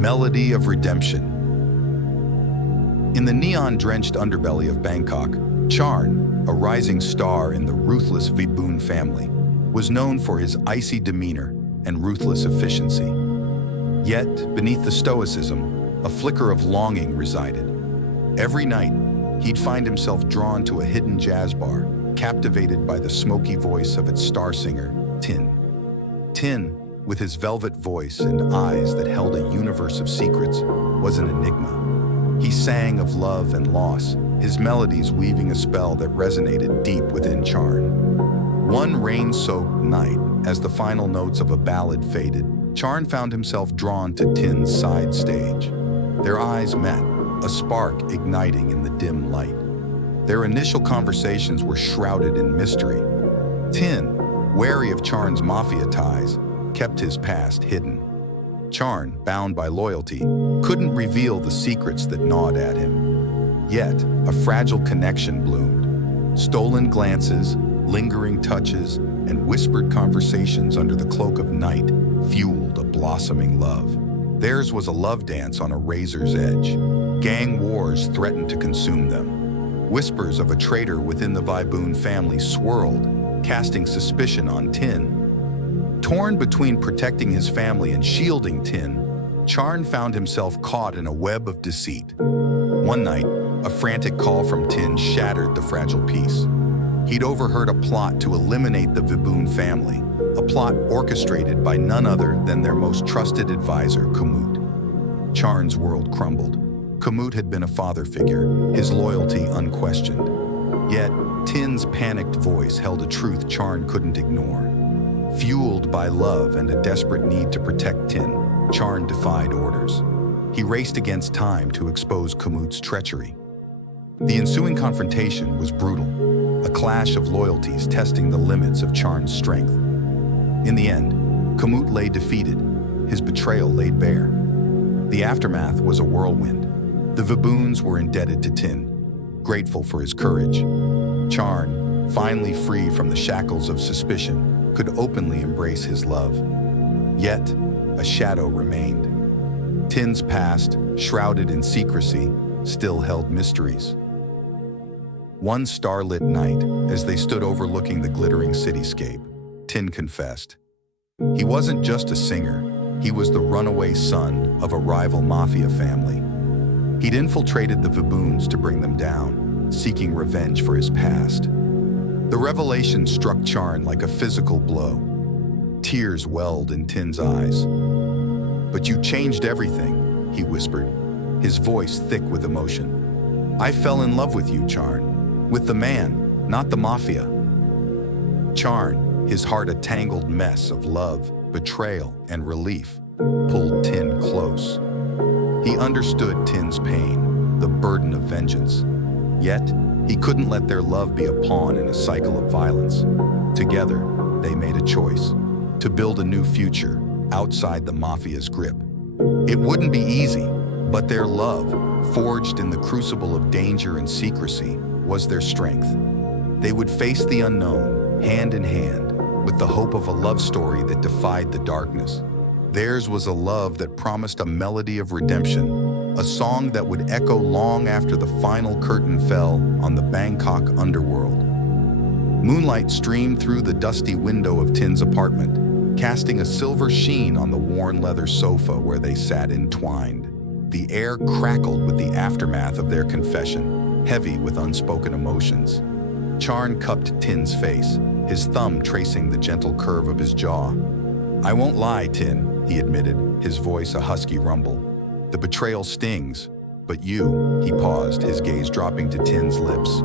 melody of redemption. In the neon-drenched underbelly of Bangkok, Charn, a rising star in the ruthless Vibun family, was known for his icy demeanor and ruthless efficiency. Yet, beneath the stoicism, a flicker of longing resided. Every night, he'd find himself drawn to a hidden jazz bar, captivated by the smoky voice of its star singer, Tin. Tin, with his velvet voice and eyes that held a universe of secrets, was an enigma. He sang of love and loss, his melodies weaving a spell that resonated deep within Charn. One rain-soaked night, as the final notes of a ballad faded, Charn found himself drawn to Tin's side stage. Their eyes met, a spark igniting in the dim light. Their initial conversations were shrouded in mystery. Tin, wary of Charn's mafia ties, kept his past hidden. Charn, bound by loyalty, couldn't reveal the secrets that gnawed at him. Yet, a fragile connection bloomed. Stolen glances, lingering touches, and whispered conversations under the cloak of night fueled a blossoming love. Theirs was a love dance on a razor's edge. Gang wars threatened to consume them. Whispers of a traitor within the Vibun family swirled, casting suspicion on Tin. Torn between protecting his family and shielding Tin, Charn found himself caught in a web of deceit. One night, a frantic call from Tin shattered the fragile peace. He'd overheard a plot to eliminate the Vibun family, a plot orchestrated by none other than their most trusted advisor, Kamut. Charn's world crumbled. Kamut had been a father figure, his loyalty unquestioned. Yet, Tin's panicked voice held a truth Charn couldn't ignore. Fueled by love and a desperate need to protect Tin, Charn defied orders. He raced against time to expose Kamut's treachery. The ensuing confrontation was brutal, a clash of loyalties testing the limits of Charn's strength. In the end, Kamut lay defeated, his betrayal laid bare. The aftermath was a whirlwind. The Vibuns were indebted to Tin, grateful for his courage. Charn, finally free from the shackles of suspicion, could openly embrace his love. Yet, a shadow remained. Tin's past, shrouded in secrecy, still held mysteries. One starlit night, as they stood overlooking the glittering cityscape, Tin confessed. He wasn't just a singer, he was the runaway son of a rival mafia family. He'd infiltrated the Vibuns to bring them down, seeking revenge for his past. The revelation struck Charn like a physical blow. Tears welled in Tin's eyes. "But you changed everything," he whispered, his voice thick with emotion. "I fell in love with you, Charn. With the man, not the mafia." Charn, his heart a tangled mess of love, betrayal, and relief, pulled Tin close. He understood Tin's pain, the burden of vengeance. Yet, he couldn't let their love be a pawn in a cycle of violence. Together, they made a choice, to build a new future outside the mafia's grip. It wouldn't be easy, but their love, forged in the crucible of danger and secrecy, was their strength. They would face the unknown, hand in hand, with the hope of a love story that defied the darkness. Theirs was a love that promised a melody of redemption, a song that would echo long after the final curtain fell on the Bangkok underworld. Moonlight streamed through the dusty window of Tin's apartment, casting a silver sheen on the worn leather sofa where they sat entwined. The air crackled with the aftermath of their confession, heavy with unspoken emotions. Charn cupped Tin's face, his thumb tracing the gentle curve of his jaw. "I won't lie, Tin," he admitted, his voice a husky rumble. "The betrayal stings, but you," he paused, his gaze dropping to Tin's lips.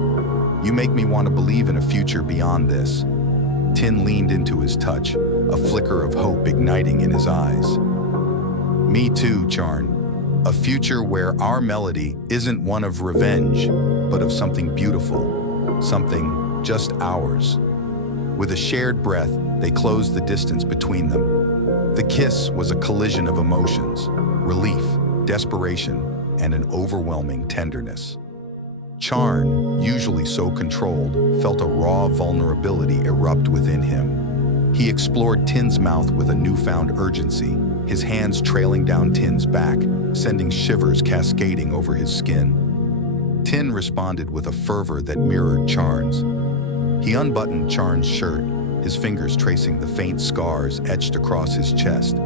"You make me want to believe in a future beyond this." Tin leaned into his touch, a flicker of hope igniting in his eyes. "Me too, Charn. A future where our melody isn't one of revenge, but of something beautiful, something just ours." With a shared breath, they closed the distance between them. The kiss was a collision of emotions, relief, desperation, and an overwhelming tenderness. Charn, usually so controlled, felt a raw vulnerability erupt within him. He explored Tin's mouth with a newfound urgency, his hands trailing down Tin's back, sending shivers cascading over his skin. Tin responded with a fervor that mirrored Charn's. He unbuttoned Charn's shirt, his fingers tracing the faint scars etched across his chest,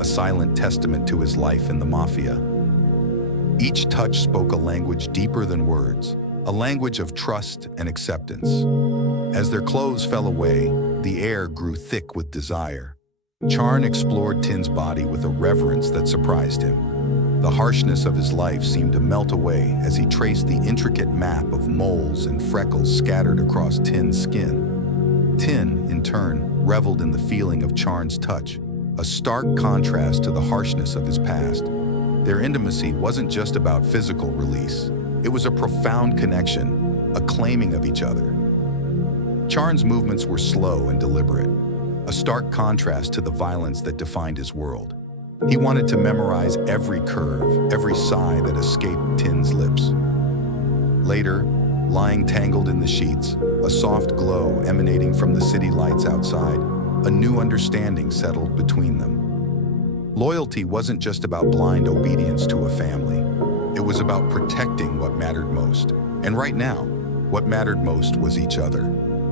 a silent testament to his life in the mafia. Each touch spoke a language deeper than words, a language of trust and acceptance. As their clothes fell away, the air grew thick with desire. Charn explored Tin's body with a reverence that surprised him. The harshness of his life seemed to melt away as he traced the intricate map of moles and freckles scattered across Tin's skin. Tin, in turn, reveled in the feeling of Charn's touch, a stark contrast to the harshness of his past. Their intimacy wasn't just about physical release. It was a profound connection, a claiming of each other. Charn's movements were slow and deliberate, a stark contrast to the violence that defined his world. He wanted to memorize every curve, every sigh that escaped Tin's lips. Later, lying tangled in the sheets, a soft glow emanating from the city lights outside, a new understanding settled between them. Loyalty wasn't just about blind obedience to a family. It was about protecting what mattered most. And right now, what mattered most was each other.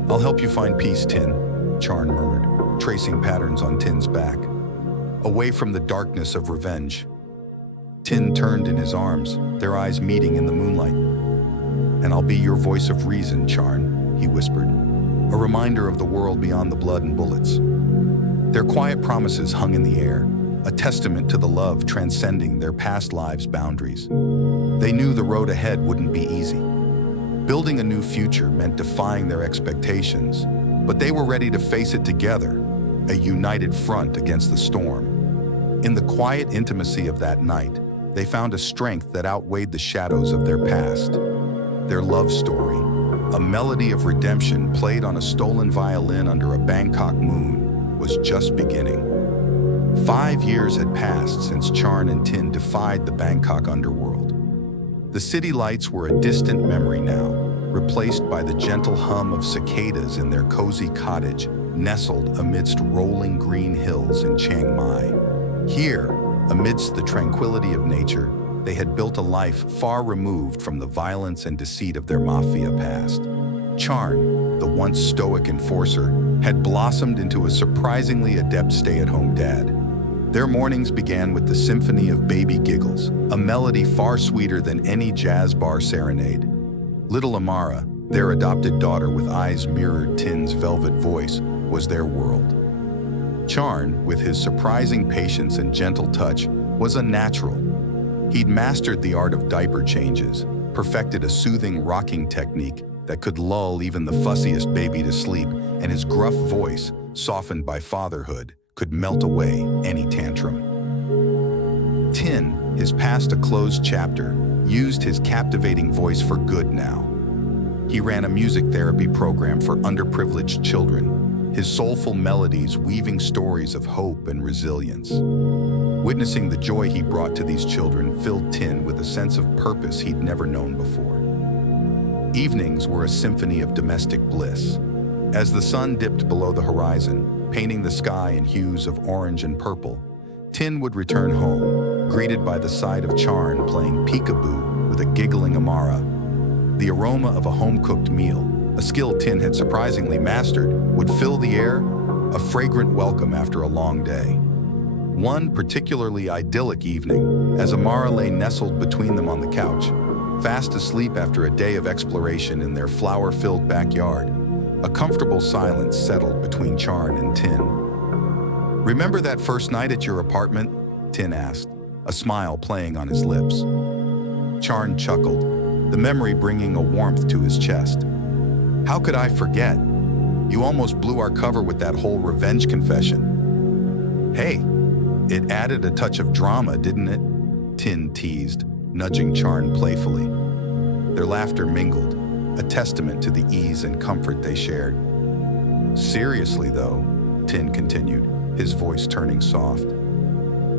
"I'll help you find peace, Tin," Charn murmured, tracing patterns on Tin's back. Away from the darkness of revenge. Tin turned in his arms, their eyes meeting in the moonlight. "And I'll be your voice of reason, Charn," he whispered, a reminder of the world beyond the blood and bullets. Their quiet promises hung in the air, a testament to the love transcending their past lives' boundaries. They knew the road ahead wouldn't be easy. Building a new future meant defying their expectations, but they were ready to face it together, a united front against the storm. In the quiet intimacy of that night, they found a strength that outweighed the shadows of their past. Their love story, a melody of redemption played on a stolen violin under a Bangkok moon, was just beginning. 5 years had passed since Charn and Tin defied the Bangkok underworld. The city lights were a distant memory now, replaced by the gentle hum of cicadas in their cozy cottage, nestled amidst rolling green hills in Chiang Mai. Here, amidst the tranquility of nature, they had built a life far removed from the violence and deceit of their mafia past. Charn, the once stoic enforcer, had blossomed into a surprisingly adept stay-at-home dad. Their mornings began with the symphony of baby giggles, a melody far sweeter than any jazz bar serenade. Little Amara, their adopted daughter with eyes mirrored Tin's velvet voice, was their world. Charn, with his surprising patience and gentle touch, was a natural. He'd mastered the art of diaper changes, perfected a soothing rocking technique that could lull even the fussiest baby to sleep, and his gruff voice, softened by fatherhood, could melt away any tantrum. Tin, his past a closed chapter, used his captivating voice for good now. He ran a music therapy program for underprivileged children, his soulful melodies weaving stories of hope and resilience. Witnessing the joy he brought to these children filled Tin with a sense of purpose he'd never known before. Evenings were a symphony of domestic bliss. As the sun dipped below the horizon, painting the sky in hues of orange and purple, Tin would return home, greeted by the sight of Charn playing peekaboo with a giggling Amara. The aroma of a home-cooked meal, a skill Tin had surprisingly mastered, would fill the air, a fragrant welcome after a long day. One particularly idyllic evening, as Amara lay nestled between them on the couch, fast asleep after a day of exploration in their flower-filled backyard, a comfortable silence settled between Charn and Tin. "Remember that first night at your apartment?" Tin asked, a smile playing on his lips. Charn chuckled, the memory bringing a warmth to his chest. "How could I forget? You almost blew our cover with that whole revenge confession." "Hey, it added a touch of drama, didn't it?" Tin teased, nudging Charn playfully. Their laughter mingled, a testament to the ease and comfort they shared. "Seriously though," Tin continued, his voice turning soft,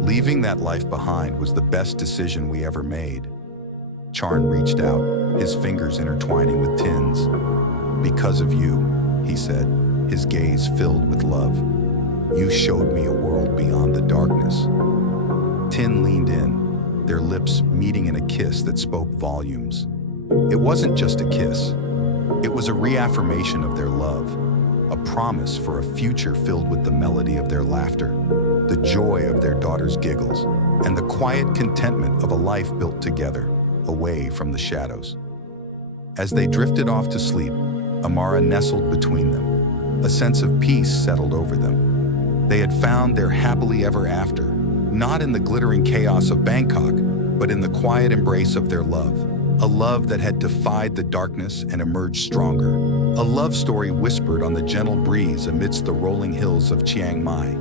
"leaving that life behind was the best decision we ever made." Charn reached out, his fingers intertwining with Tin's. "Because of you," he said, his gaze filled with love. You showed me a world beyond the darkness." Tin leaned in, their lips meeting in a kiss that spoke volumes. It wasn't just a kiss. It was a reaffirmation of their love, a promise for a future filled with the melody of their laughter, the joy of their daughter's giggles, and the quiet contentment of a life built together, away from the shadows. As they drifted off to sleep, Amara nestled between them. A sense of peace settled over them. They had found their happily ever after, not in the glittering chaos of Bangkok, but in the quiet embrace of their love. A love that had defied the darkness and emerged stronger. A love story whispered on the gentle breeze amidst the rolling hills of Chiang Mai.